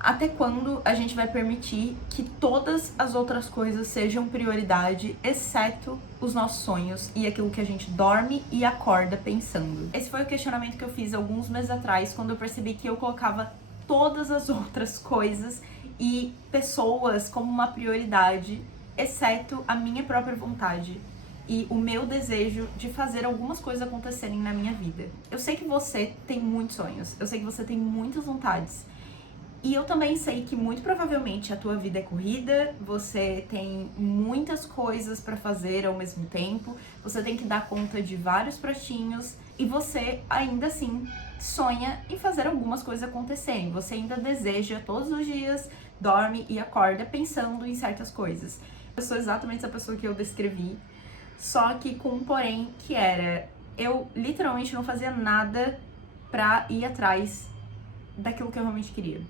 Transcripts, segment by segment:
Até quando a gente vai permitir que todas as outras coisas sejam prioridade, exceto os nossos sonhos e aquilo que a gente dorme e acorda pensando? Esse foi o questionamento que eu fiz alguns meses atrás, quando eu percebi que eu colocava todas as outras coisas e pessoas como uma prioridade, exceto a minha própria vontade e o meu desejo de fazer algumas coisas acontecerem na minha vida. Eu sei que você tem muitos sonhos, eu sei que você tem muitas vontades. E eu também sei que muito provavelmente a tua vida é corrida, você tem muitas coisas pra fazer ao mesmo tempo, você tem que dar conta de vários pratinhos e você ainda assim sonha em fazer algumas coisas acontecerem. Você ainda deseja todos os dias, dorme e acorda pensando em certas coisas. Eu sou exatamente essa pessoa que eu descrevi, só que com um porém que era, eu literalmente não fazia nada pra ir atrás daquilo que eu realmente queria.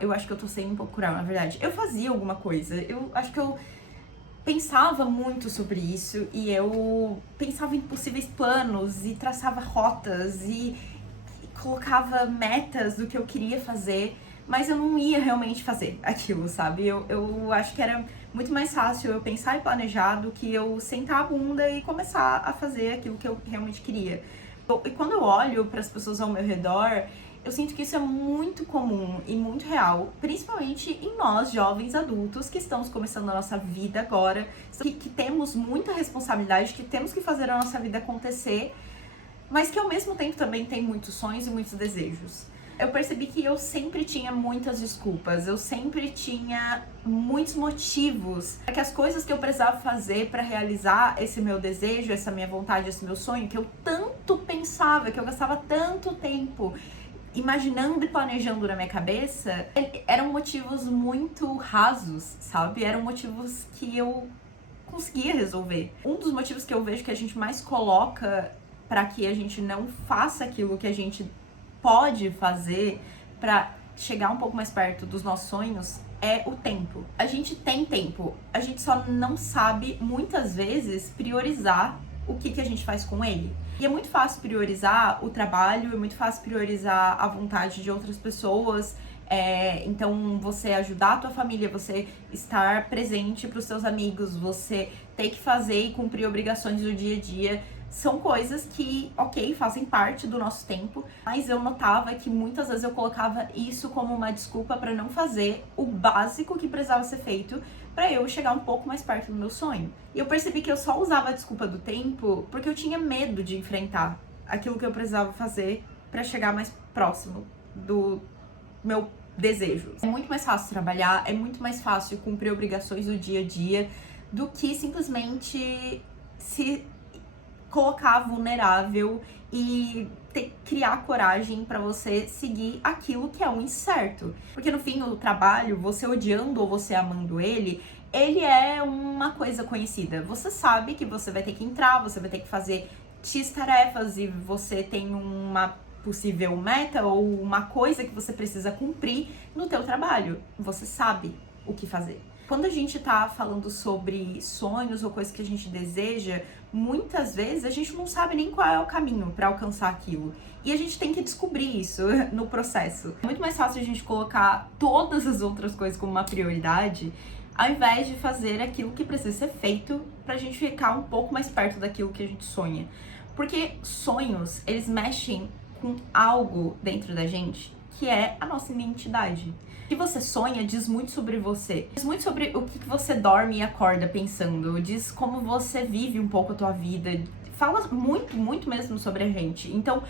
Eu acho que eu tô sendo um pouco cruel, na verdade. Eu fazia alguma coisa, eu acho que eu pensava muito sobre isso e eu pensava em possíveis planos e traçava rotas e colocava metas do que eu queria fazer, mas eu não ia realmente fazer aquilo, sabe? Eu acho que era muito mais fácil eu pensar e planejar do que eu sentar a bunda e começar a fazer aquilo que eu realmente queria. E quando eu olho para as pessoas ao meu redor, eu sinto que isso é muito comum e muito real, principalmente em nós, jovens adultos, que estamos começando a nossa vida agora, que temos muita responsabilidade, que temos que fazer a nossa vida acontecer, mas que ao mesmo tempo também tem muitos sonhos e muitos desejos. Eu percebi que eu sempre tinha muitas desculpas, eu sempre tinha muitos motivos para que as coisas que eu precisava fazer para realizar esse meu desejo, essa minha vontade, esse meu sonho, que eu tanto pensava, que eu gastava tanto tempo imaginando e planejando na minha cabeça, eram motivos muito rasos, sabe? Eram motivos que eu conseguia resolver. Um dos motivos que eu vejo que a gente mais coloca para que a gente não faça aquilo que a gente pode fazer para chegar um pouco mais perto dos nossos sonhos é o tempo. A gente tem tempo, a gente só não sabe muitas vezes priorizar o que a gente faz com ele. E é muito fácil priorizar o trabalho, é muito fácil priorizar a vontade de outras pessoas. Então, você ajudar a tua família, você estar presente para os seus amigos, você ter que fazer e cumprir obrigações do dia a dia, são coisas que, ok, fazem parte do nosso tempo, mas eu notava que muitas vezes eu colocava isso como uma desculpa para não fazer o básico que precisava ser feito para eu chegar um pouco mais perto do meu sonho. E eu percebi que eu só usava a desculpa do tempo porque eu tinha medo de enfrentar aquilo que eu precisava fazer para chegar mais próximo do meu desejo. É muito mais fácil trabalhar, é muito mais fácil cumprir obrigações do dia a dia do que simplesmente se colocar vulnerável e criar coragem pra você seguir aquilo que é um incerto. Porque no fim, o trabalho, você odiando ou você amando ele é uma coisa conhecida. Você sabe que você vai ter que entrar, você vai ter que fazer X tarefas e você tem uma possível meta ou uma coisa que você precisa cumprir no teu trabalho. Você sabe o que fazer. Quando a gente tá falando sobre sonhos ou coisas que a gente deseja, muitas vezes a gente não sabe nem qual é o caminho para alcançar aquilo. E a gente tem que descobrir isso no processo. É muito mais fácil a gente colocar todas as outras coisas como uma prioridade, ao invés de fazer aquilo que precisa ser feito pra gente ficar um pouco mais perto daquilo que a gente sonha. Porque sonhos, eles mexem com algo dentro da gente que é a nossa identidade. O que você sonha diz muito sobre você. Diz muito sobre o que você dorme e acorda pensando. Diz como você vive um pouco a tua vida. Fala muito, muito mesmo sobre a gente. Então,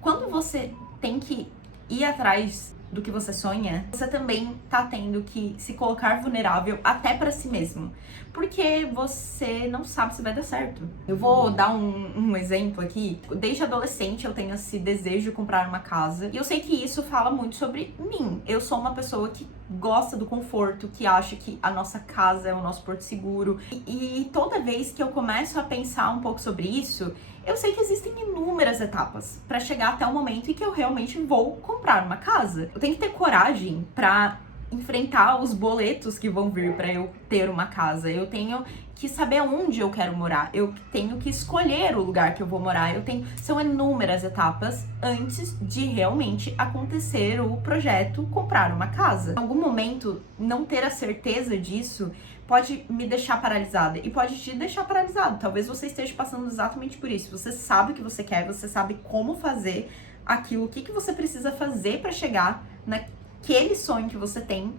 quando você tem que ir atrás do que você sonha, você também tá tendo que se colocar vulnerável até pra si mesmo. Porque você não sabe se vai dar certo. Eu vou dar um exemplo aqui. Desde adolescente eu tenho esse desejo de comprar uma casa. E eu sei que isso fala muito sobre mim. Eu sou uma pessoa que gosta do conforto, que acha que a nossa casa é o nosso porto seguro. E toda vez que eu começo a pensar um pouco sobre isso, eu sei que existem inúmeras etapas pra chegar até o momento em que eu realmente vou comprar uma casa. Eu tenho que ter coragem pra enfrentar os boletos que vão vir para eu ter uma casa. Eu tenho que saber onde eu quero morar. Eu tenho que escolher o lugar que eu vou morar. São inúmeras etapas antes de realmente acontecer o projeto comprar uma casa. Em algum momento, não ter a certeza disso pode me deixar paralisada e pode te deixar paralisado. Talvez você esteja passando exatamente por isso. Você sabe o que você quer, você sabe como fazer aquilo, o que você precisa fazer para chegar naquele sonho que você tem,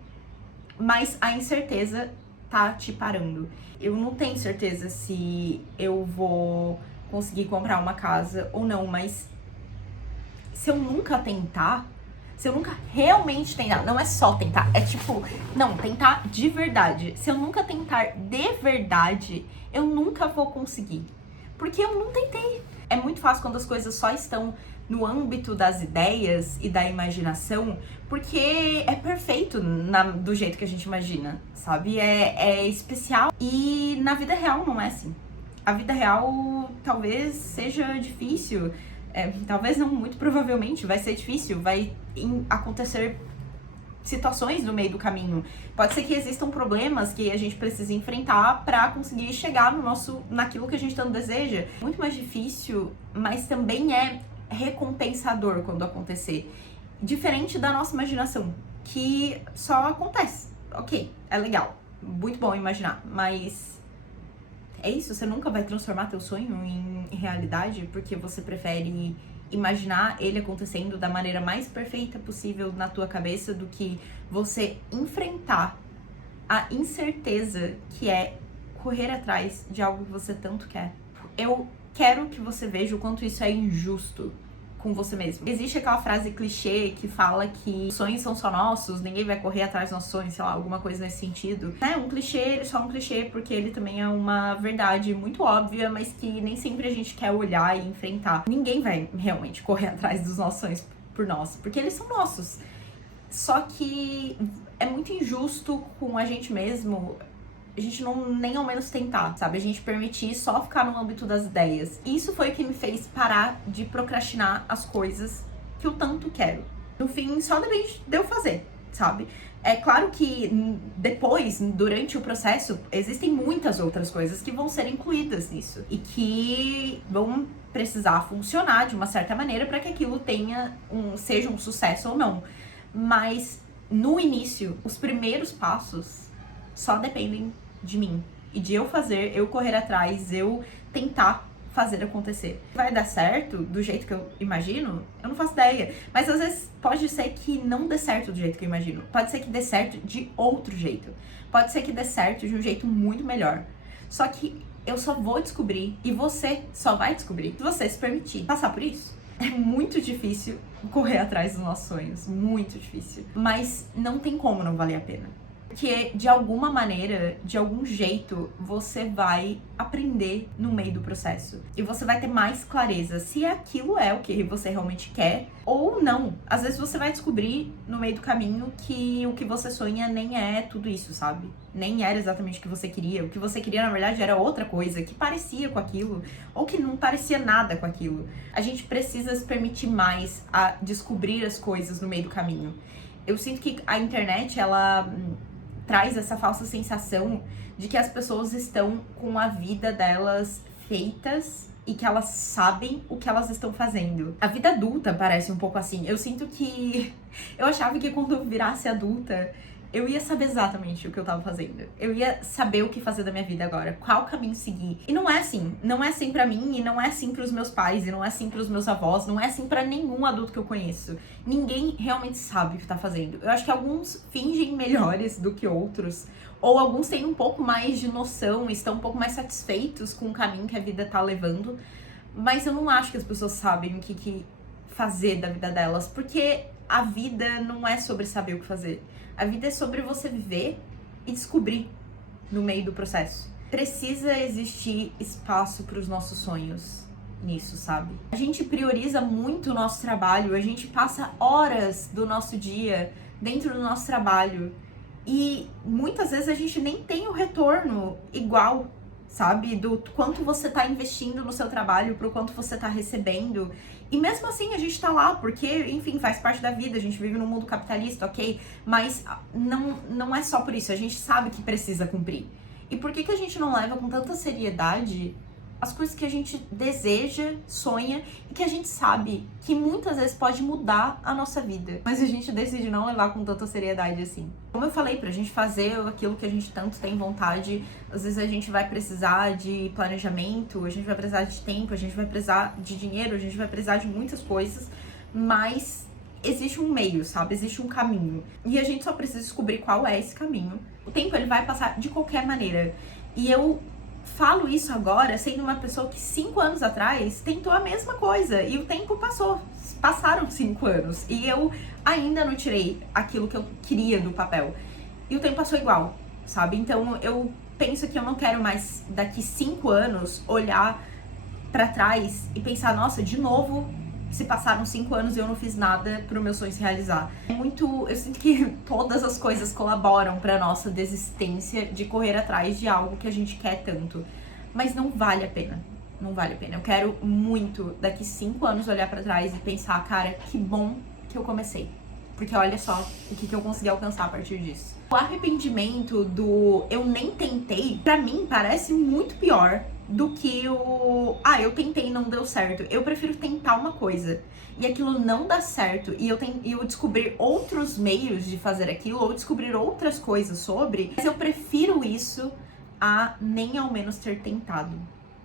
mas a incerteza tá te parando. Eu não tenho certeza se eu vou conseguir comprar uma casa ou não, mas se eu nunca tentar, se eu nunca realmente tentar, não é só tentar, é tipo, não, tentar de verdade. Se eu nunca tentar de verdade, eu nunca vou conseguir. Porque eu não tentei. É muito fácil quando as coisas só estão no âmbito das ideias e da imaginação, porque é perfeito do jeito que a gente imagina, sabe? É especial. E na vida real não é assim. A vida real talvez seja difícil, talvez não, muito provavelmente vai ser difícil, vai acontecer situações no meio do caminho. Pode ser que existam problemas que a gente precise enfrentar para conseguir chegar naquilo que a gente tanto deseja. Muito mais difícil, mas também é recompensador quando acontecer. Diferente da nossa imaginação, que só acontece. Ok, é legal, muito bom imaginar, mas é isso, você nunca vai transformar teu sonho em realidade porque você prefere imaginar ele acontecendo da maneira mais perfeita possível na tua cabeça do que você enfrentar a incerteza que é correr atrás de algo que você tanto quer. Eu quero que você veja o quanto isso é injusto com você mesmo. Existe aquela frase clichê que fala que sonhos são só nossos, ninguém vai correr atrás dos nossos sonhos, sei lá, alguma coisa nesse sentido. Um clichê, ele é só um clichê porque ele também é uma verdade muito óbvia, mas que nem sempre a gente quer olhar e enfrentar. Ninguém vai realmente correr atrás dos nossos sonhos por nós, porque eles são nossos. Só que é muito injusto com a gente mesmo a gente não nem ao menos tentar, sabe? A gente permitir só ficar no âmbito das ideias. Isso foi o que me fez parar de procrastinar as coisas que eu tanto quero. No fim, só depende de eu fazer, sabe? É claro que depois, durante o processo, existem muitas outras coisas que vão ser incluídas nisso e que vão precisar funcionar de uma certa maneira para que aquilo seja um sucesso ou não. Mas no início, os primeiros passos só dependem de mim e de eu fazer, eu correr atrás, eu tentar fazer acontecer. Vai dar certo do jeito que eu imagino? Eu não faço ideia. Mas às vezes pode ser que não dê certo do jeito que eu imagino. Pode ser que dê certo de outro jeito. Pode ser que dê certo de um jeito muito melhor. Só que eu só vou descobrir e você só vai descobrir se você se permitir passar por isso. É muito difícil correr atrás dos nossos sonhos, muito difícil. Mas não tem como não valer a pena. Porque, de alguma maneira, de algum jeito, você vai aprender no meio do processo. E você vai ter mais clareza se aquilo é o que você realmente quer ou não. Às vezes você vai descobrir no meio do caminho que o que você sonha nem é tudo isso, sabe? Nem era exatamente o que você queria. O que você queria, na verdade, era outra coisa que parecia com aquilo ou que não parecia nada com aquilo. A gente precisa se permitir mais a descobrir as coisas no meio do caminho. Eu sinto que a internet, ela traz essa falsa sensação de que as pessoas estão com a vida delas feitas e que elas sabem o que elas estão fazendo. A vida adulta parece um pouco assim. Eu sinto que eu achava que quando eu virasse adulta, eu ia saber exatamente o que eu tava fazendo. Eu ia saber o que fazer da minha vida agora, qual caminho seguir. E não é assim. Não é assim pra mim, e não é assim pros meus pais, e não é assim pros meus avós, não é assim pra nenhum adulto que eu conheço. Ninguém realmente sabe o que tá fazendo. Eu acho que alguns fingem melhores do que outros, ou alguns têm um pouco mais de noção, estão um pouco mais satisfeitos com o caminho que a vida tá levando. Mas eu não acho que as pessoas sabem o que fazer da vida delas, porque a vida não é sobre saber o que fazer. A vida é sobre você viver e descobrir no meio do processo. Precisa existir espaço para os nossos sonhos nisso, sabe? A gente prioriza muito o nosso trabalho, a gente passa horas do nosso dia dentro do nosso trabalho e muitas vezes a gente nem tem o retorno igual sabe? Do quanto você tá investindo no seu trabalho, pro quanto você tá recebendo. E mesmo assim a gente tá lá, porque, enfim, faz parte da vida, a gente vive num mundo capitalista, ok? Mas não é só por isso, a gente sabe que precisa cumprir. E por que a gente não leva com tanta seriedade as coisas que a gente deseja, sonha e que a gente sabe que muitas vezes pode mudar a nossa vida, mas a gente decide não levar com tanta seriedade assim. Como eu falei, pra gente fazer aquilo que a gente tanto tem vontade, às vezes a gente vai precisar de planejamento, a gente vai precisar de tempo, a gente vai precisar de dinheiro, a gente vai precisar de muitas coisas, mas existe um meio, sabe? Existe um caminho. E a gente só precisa descobrir qual é esse caminho. O tempo, ele vai passar de qualquer maneira. E eu falo isso agora sendo uma pessoa que 5 anos atrás tentou a mesma coisa e o tempo passou. Passaram 5 anos e eu ainda não tirei aquilo que eu queria do papel. E o tempo passou igual, sabe? Então eu penso que eu não quero mais daqui 5 anos olhar pra trás e pensar, nossa, de novo se passaram 5 anos e eu não fiz nada pro meu sonho se realizar. Eu sinto que todas as coisas colaboram pra nossa desistência de correr atrás de algo que a gente quer tanto. Mas não vale a pena. Não vale a pena. Eu quero muito, daqui 5 anos, olhar pra trás e pensar, cara, que bom que eu comecei. Porque olha só o que eu consegui alcançar a partir disso. O arrependimento do eu nem tentei, pra mim, parece muito pior do que eu tentei e não deu certo. Eu prefiro tentar uma coisa e aquilo não dá certo e eu descobrir outros meios de fazer aquilo ou descobrir outras coisas sobre, mas eu prefiro isso a nem ao menos ter tentado.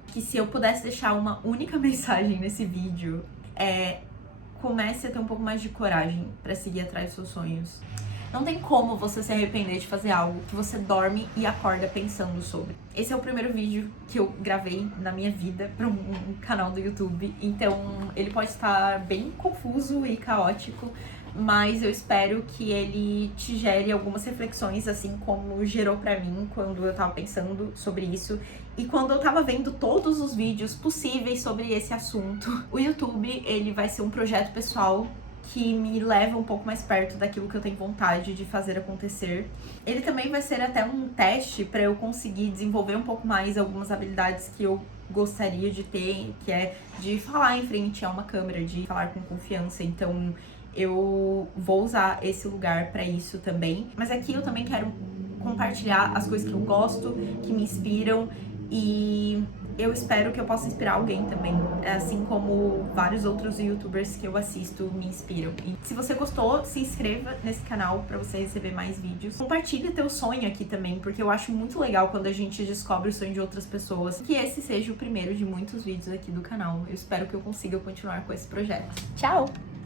Que se eu pudesse deixar uma única mensagem nesse vídeo, comece a ter um pouco mais de coragem pra seguir atrás dos seus sonhos. Não tem como você se arrepender de fazer algo que você dorme e acorda pensando sobre. Esse é o primeiro vídeo que eu gravei na minha vida para um canal do YouTube, então ele pode estar bem confuso e caótico, mas eu espero que ele te gere algumas reflexões, assim como gerou pra mim quando eu tava pensando sobre isso e quando eu tava vendo todos os vídeos possíveis sobre esse assunto. O YouTube, ele vai ser um projeto pessoal que me leva um pouco mais perto daquilo que eu tenho vontade de fazer acontecer. Ele também vai ser até um teste para eu conseguir desenvolver um pouco mais algumas habilidades que eu gostaria de ter, que é de falar em frente a uma câmera, de falar com confiança. Então eu vou usar esse lugar para isso também. Mas aqui eu também quero compartilhar as coisas que eu gosto, que me inspiram, e eu espero que eu possa inspirar alguém também, assim como vários outros youtubers que eu assisto me inspiram. E se você gostou, se inscreva nesse canal pra você receber mais vídeos. Compartilhe teu sonho aqui também, porque eu acho muito legal quando a gente descobre o sonho de outras pessoas. Que esse seja o primeiro de muitos vídeos aqui do canal. Eu espero que eu consiga continuar com esse projeto. Tchau!